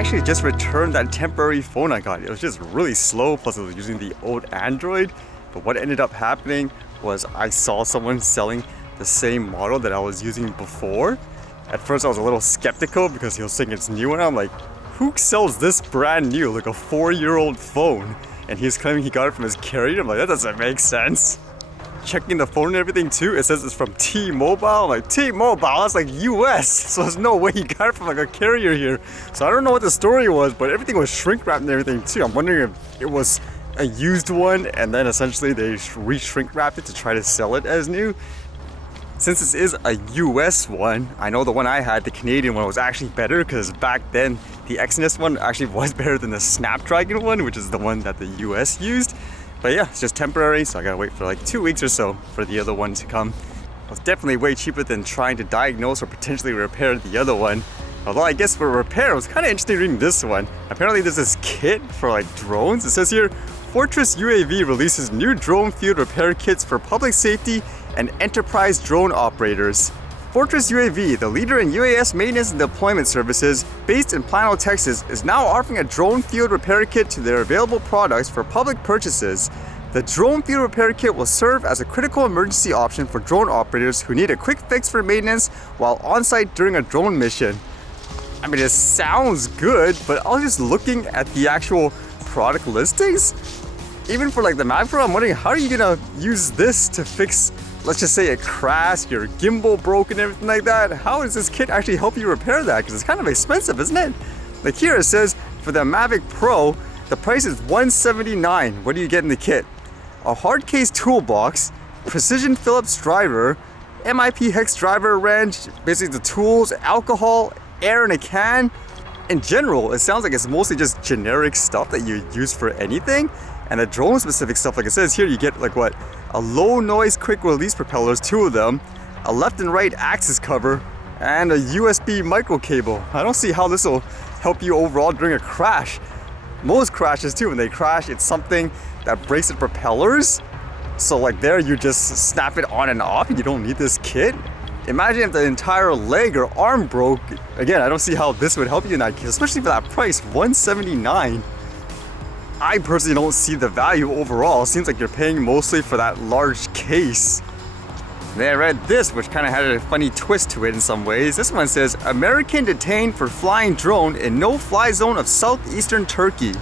actually just returned that temporary phone I got. It was just really slow, plus I was using the old Android. But what ended up happening was I saw someone selling the same model that I was using before. At first I was a little skeptical because he was saying it's new, and I'm like, who sells this brand new, like a 4-year-old phone? And he's claiming he got it from his carrier. I'm like, that doesn't make sense. Checking the phone and everything too, it says it's from T-Mobile. I'm like, T-Mobile? That's like US, so there's no way he got it from like a carrier here. So I don't know what the story was, but everything was shrink wrapped and everything too. I'm wondering if it was a used one and then essentially they re-shrink wrapped it to try to sell it as new. Since this is a US one, I know the one I had, the Canadian one, was actually better because back then the Exynos one actually was better than the Snapdragon one, which is the one that the US used. But yeah, it's just temporary, so I gotta wait for like 2 weeks or so for the other one to come. It's definitely way cheaper than trying to diagnose or potentially repair the other one. Although I guess for repair, it was kind of interesting reading this one. Apparently there's this kit for like drones. It says here, Fortress UAV releases new drone field repair kits for public safety and enterprise drone operators. Fortress UAV, the leader in UAS maintenance and deployment services, based in Plano, Texas, is now offering a drone field repair kit to their available products for public purchases. The drone field repair kit will serve as a critical emergency option for drone operators who need a quick fix for maintenance while on-site during a drone mission. I mean, it sounds good, but I was just looking at the actual product listings. Even for like the Mac Pro, I'm wondering, how are you gonna use this to fix, let's just say, a crash, your gimbal broke and everything like that? How does this kit actually help you repair that? Because it's kind of expensive, isn't it? Like here it says, for the Mavic Pro, the price is $179. What do you get in the kit? A hard case toolbox, precision Phillips driver, MIP hex driver wrench, basically the tools, alcohol, air in a can. In general, it sounds like it's mostly just generic stuff that you use for anything. And the drone specific stuff, like it says here, you get like what? A low noise quick release propellers, 2 of them, a left and right axis cover, and a USB micro cable. I don't see how this will help you overall during a crash. Most crashes too, when they crash, it's something that breaks the propellers. So like there, you just snap it on and off and you don't need this kit. Imagine if the entire leg or arm broke. Again, I don't see how this would help you in that case, especially for that price, $179. I personally don't see the value overall. It seems like you're paying mostly for that large case. Then I read this, which kind of had a funny twist to it in some ways. This one says, American detained for flying drone in no-fly zone of southeastern Turkey.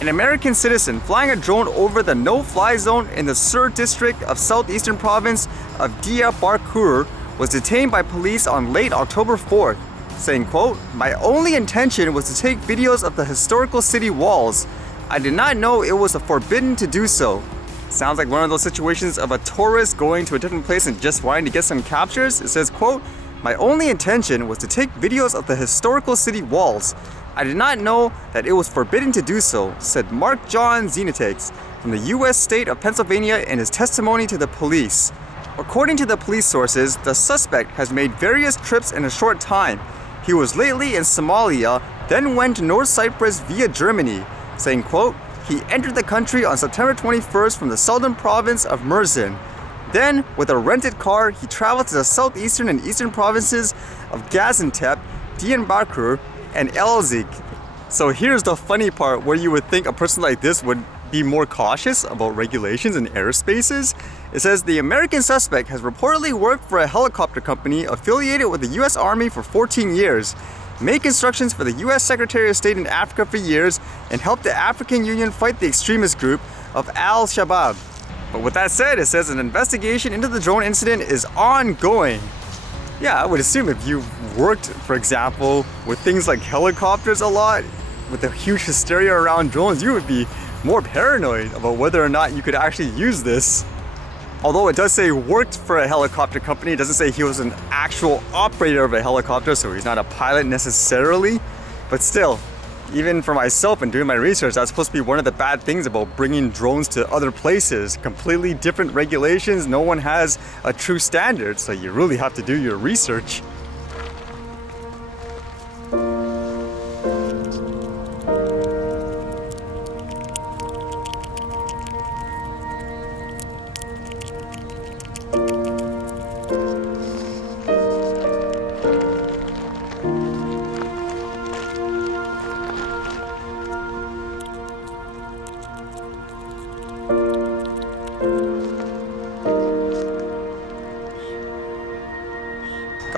An American citizen flying a drone over the no-fly zone in the Sur district of southeastern province of Diyarbakir was detained by police on late October 4th, saying, quote, "My only intention was to take videos of the historical city walls. I did not know it was forbidden to do so." Sounds like one of those situations of a tourist going to a different place and just wanting to get some captures. It says, quote, "My only intention was to take videos of the historical city walls. I did not know that it was forbidden to do so," said Mark John Zenitex from the U.S. state of Pennsylvania in his testimony to the police. According to the police sources, the suspect has made various trips in a short time. He was lately in Somalia, then went to North Cyprus via Germany, saying, quote, "He entered the country on September 21st from the southern province of Mersin. Then, with a rented car, he traveled to the southeastern and eastern provinces of Gaziantep, Diyarbakir, and Elazig." So here's the funny part where you would think a person like this would be more cautious about regulations in airspaces. It says the American suspect has reportedly worked for a helicopter company affiliated with the U.S. Army for 14 years, made constructions for the U.S. Secretary of State in Africa for years, and helped the African Union fight the extremist group of Al-Shabaab. But with that said, it says an investigation into the drone incident is ongoing. Yeah, I would assume if you worked, for example, with things like helicopters a lot, with the huge hysteria around drones, you would be more paranoid about whether or not you could actually use this. Although it does say worked for a helicopter company, it doesn't say he was an actual operator of a helicopter, so he's not a pilot necessarily. But still, even for myself and doing my research, that's supposed to be one of the bad things about bringing drones to other places. Completely different regulations, no one has a true standard, so you really have to do your research.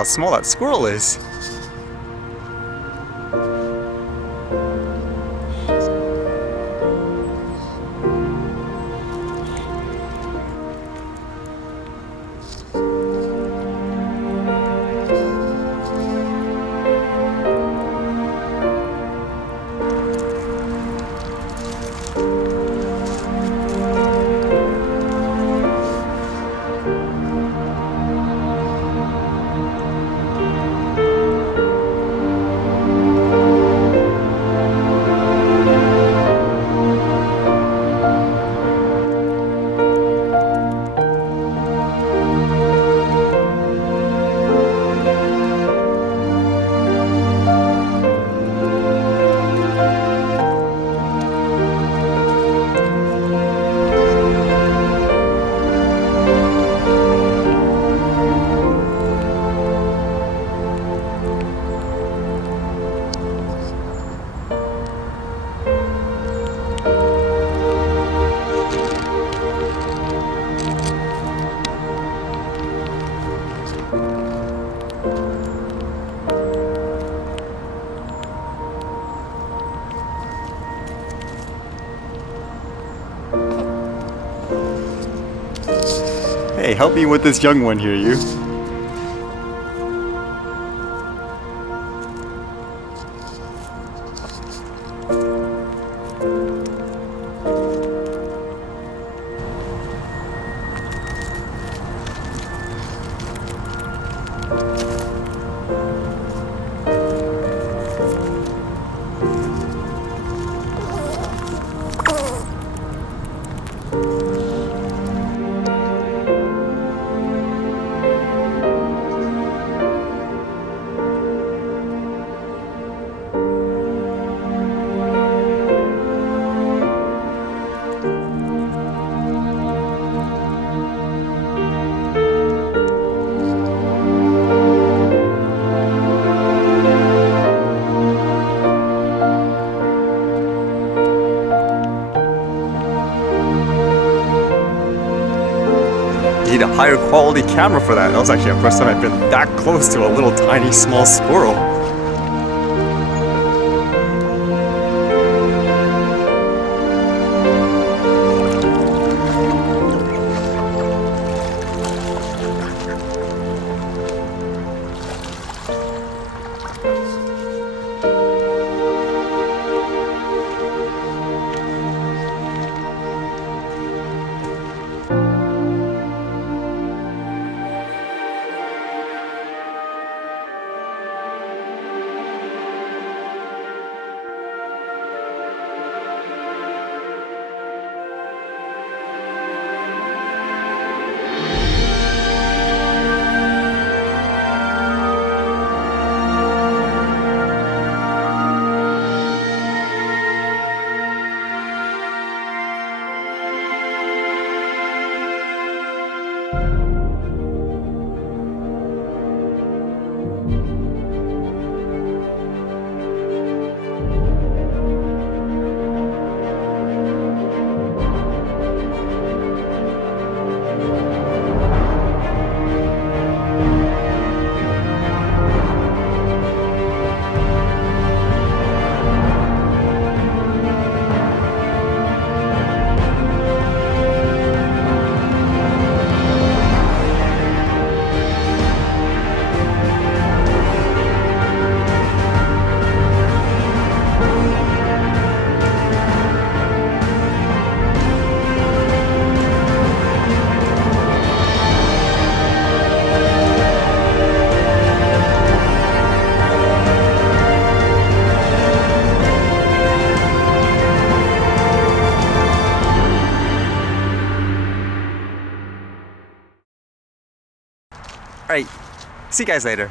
small that squirrel is. Hey, help me with this young one here, you. Need a higher quality camera for that. That was actually the first time I've been that close to a little tiny small squirrel. Alright, see you guys later.